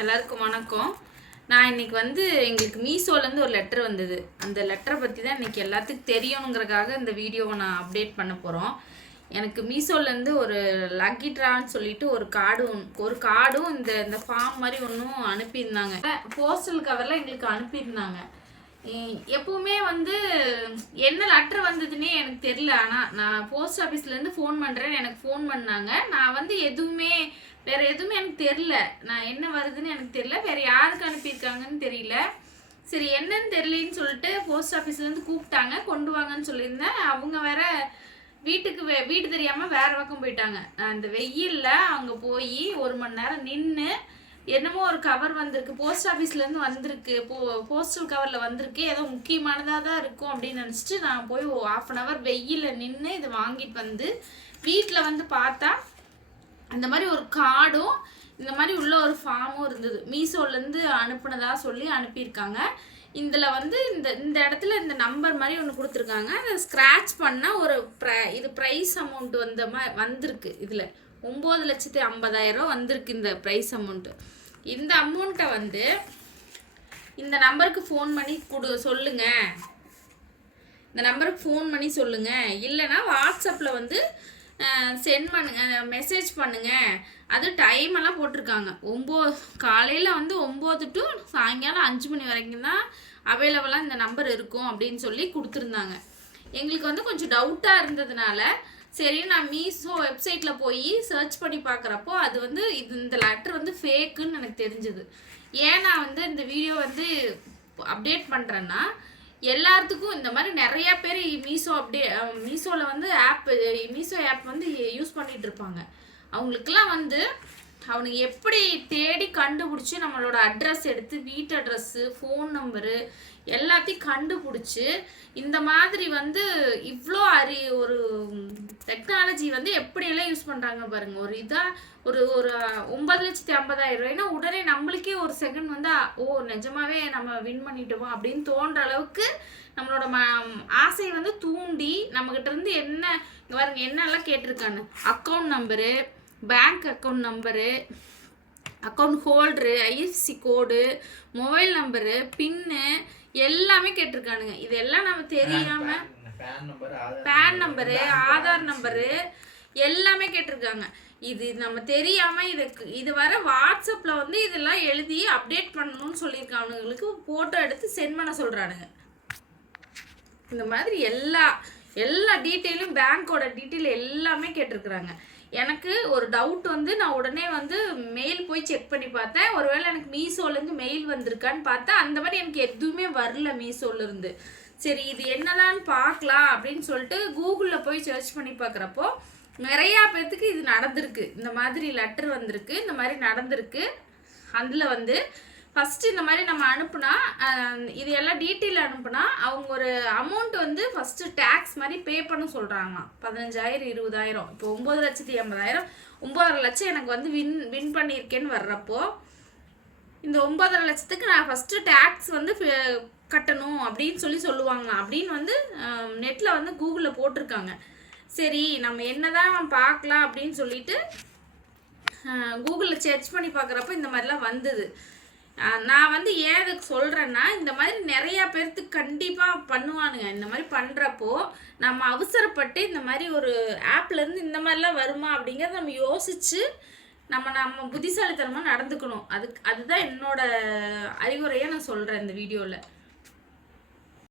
எல்லாருக்கும் வணக்கம். நான் இன்னைக்கு எங்களுக்கு மீஷோலேருந்து ஒரு லெட்டர் வந்தது. அந்த லெட்டரை பற்றி தான் இன்னைக்கு எல்லாத்துக்கும் தெரியணுங்கிறதுக்காக இந்த வீடியோவை நான் அப்டேட் பண்ண போகிறோம். எனக்கு மீஷோலேருந்து ஒரு லக்கி ட்ரான்னு சொல்லிட்டு ஒரு கார்டும் இந்த ஃபார்ம் மாதிரி ஒன்றும் அனுப்பியிருந்தாங்க. போஸ்டல் கவரில் எங்களுக்கு அனுப்பியிருந்தாங்க. எப்பவுமே என்ன லெட்டர் வந்ததுன்னே எனக்கு தெரியல. ஆனால் நான் போஸ்ட் ஆஃபீஸ்லேருந்து ஃபோன் பண்ணுறேன்னு எனக்கு ஃபோன் பண்ணாங்க. நான் வேறு எதுவுமே எனக்கு தெரில. நான் என்ன வருதுன்னு எனக்கு தெரில. வேறு யாருக்கு அனுப்பியிருக்காங்கன்னு தெரியல. சரி என்னன்னு தெரியலன்னு சொல்லிட்டு போஸ்ட் ஆஃபீஸ்லேருந்து கூப்பிட்டாங்க, கொண்டு வாங்கன்னு சொல்லியிருந்தேன். அவங்க வேற வீட்டு தெரியாமல் வேறு பக்கம் போயிட்டாங்க. அந்த வெயிலில் அவங்க போய் 1 மணி நேரம் நின்று என்னமோ ஒரு கவர் வந்திருக்கு, போஸ்ட் ஆஃபீஸ்லேருந்து வந்திருக்கு, போஸ்டல் கவரில் வந்திருக்கு, ஏதோ முக்கியமானதாக தான் இருக்கும் அப்படின்னு நினச்சிட்டு நான் போய் 1/2 அன் ஹவர் வெயிலில் நின்று இதை வாங்கிட்டு வீட்டில் பார்த்தா அந்த மாதிரி ஒரு கார்டும் இந்த மாதிரி உள்ள ஒரு ஃபார்மும் இருந்தது. மீஷோலேருந்து அனுப்புனதா சொல்லி அனுப்பியிருக்காங்க. இதில் இந்த இடத்துல இந்த நம்பர் மாதிரி ஒன்று கொடுத்துருக்காங்க. அதை ஸ்க்ராட்ச் பண்ணால் இது ப்ரைஸ் அமௌண்ட் வந்திருக்கு. இதில் 9,50,000 வந்திருக்கு இந்த ப்ரைஸ் அமௌண்ட்டு. இந்த அமௌண்ட்டை இந்த நம்பருக்கு ஃபோன் பண்ணி சொல்லுங்கள். இந்த நம்பருக்கு ஃபோன் பண்ணி சொல்லுங்கள். இல்லைன்னா வாட்ஸ்அப்பில் சென்ட் பண்ணுங்க, மெசேஜ் பண்ணுங்கள். அது டைம் எல்லாம் போட்டிருக்காங்க. காலையில் 9 டு சாயங்காலம் 5 மணி வரைக்கும் தான் அவைலபிளாக இந்த நம்பர் இருக்கும் அப்படின்னு சொல்லி கொடுத்துருந்தாங்க. எங்களுக்கு கொஞ்சம் டவுட்டாக இருந்ததுனால சரி நான் மீஷோ வெப்சைட்டில் போய் சர்ச் பண்ணி பார்க்குறப்போ அது இந்த லெட்டர் ஃபேக்குன்னு எனக்கு தெரிஞ்சுது. ஏன் நான் இந்த வீடியோ அப்டேட் பண்ணுறேன்னா எல்லாத்துக்கும் இந்த மாதிரி நிறையா பேர் மீஷோவில் மீஷோ ஆப் யூஸ் பண்ணிகிட்டு இருப்பாங்க. அவங்களுக்கெல்லாம் அவனுக்கு எப்படி தேடி கண்டுபிடிச்சி நம்மளோட அட்ரஸ் எடுத்து வீட்டு அட்ரஸ்ஸு, ஃபோன் நம்பரு எல்லாத்தையும் கண்டுபிடிச்சி இந்த மாதிரி இவ்வளோ ஒரு டெக்னாலஜி எப்படியெல்லாம் யூஸ் பண்ணுறாங்க பாருங்கள். ஒரு 9,50,000 உடனே நம்மளுக்கே ஒரு செகண்ட் நிஜமாவே நம்ம வின் பண்ணிட்டோமா அப்படின்னு தோன்ற அளவுக்கு நம்மளோட ஆசை தூண்டி நம்மகிட்ட இருந்து பாருங்க என்னெல்லாம் கேட்டிருக்காங்க. Account number, bank account number, account holder, IFSC code, mobile number, PIN எல்லாமே கேட்டிருக்கானுங்க. இதெல்லாம் நம்ம தெரியாமல் பேன் நம்பரு, ஆதார் நம்பரு எல்லாமே கேட்டிருக்காங்க. இது நம்ம தெரியாமல் இது வர வாட்ஸ்அப்பில் இதெல்லாம் எழுதி அப்டேட் பண்ணணும்னு சொல்லியிருக்கானுங்களுக்கு ஃபோட்டோ எடுத்து சென்ட் பண்ண சொல்கிறானுங்க. இந்த மாதிரி எல்லா டீட்டெயிலும் பேங்க்கோட டீட்டெயில் எல்லாமே கேட்டிருக்கிறாங்க. எனக்கு ஒரு டவுட் நான் உடனே மெயில் போய் செக் பண்ணி பார்த்தேன். ஒருவேளை எனக்கு மீஷோலேருந்து மெயில் வந்திருக்கான்னு பார்த்தேன். அந்த மாதிரி எனக்கு எதுவுமே வரல மீஷோலேருந்து. சரி இது என்னதான்னு பார்க்கலாம் அப்படின்னு சொல்லிட்டு கூகுளில் போய் சர்ச் பண்ணி பார்க்குறப்போ நிறையா பேர்த்துக்கு இது நடந்திருக்கு. இந்த மாதிரி லெட்டர் வந்திருக்கு, இந்த மாதிரி நடந்திருக்கு. அதில் ஃபஸ்ட்டு இந்த மாதிரி நம்ம அனுப்புனா இது எல்லாம் டீட்டெயில் அனுப்புனா அவங்க ஒரு அமௌண்ட் ஃபஸ்ட்டு டேக்ஸ் மாதிரி பே பண்ண சொல்கிறாங்களாம். 15,000 20,000. இப்போ 9,50,000 9,5 லட்சம் எனக்கு வின் பண்ணியிருக்கேன்னு வர்றப்போ இந்த 9,5 லட்சத்துக்கு நான் ஃபஸ்ட்டு டேக்ஸ் கட்டணும் அப்படின்னு சொல்லுவாங்களாம் அப்படின்னு நெட்டில் கூகுளில் போட்டிருக்காங்க. சரி நம்ம என்னதான் பார்க்கலாம் அப்படின்னு சொல்லிட்டு கூகுளில் சர்ச் பண்ணி பார்க்குறப்போ இந்த மாதிரிலாம் வந்தது. நான் ஏன் அதுக்கு சொல்கிறேன்னா இந்த மாதிரி நிறையா பேர்த்துக்கு கண்டிப்பாக பண்ணுவானுங்க. இந்த மாதிரி பண்ணுறப்போ நம்ம அவசரப்பட்டு இந்த மாதிரி ஒரு ஆப்லேருந்து இந்த மாதிரிலாம் வருமா அப்படிங்கிறத நம்ம யோசித்து நம்ம புத்திசாலித்தனமாக நடந்துக்கணும். அதுதான் என்னோட அறிவுரையை நான் சொல்கிறேன் இந்த வீடியோவில்.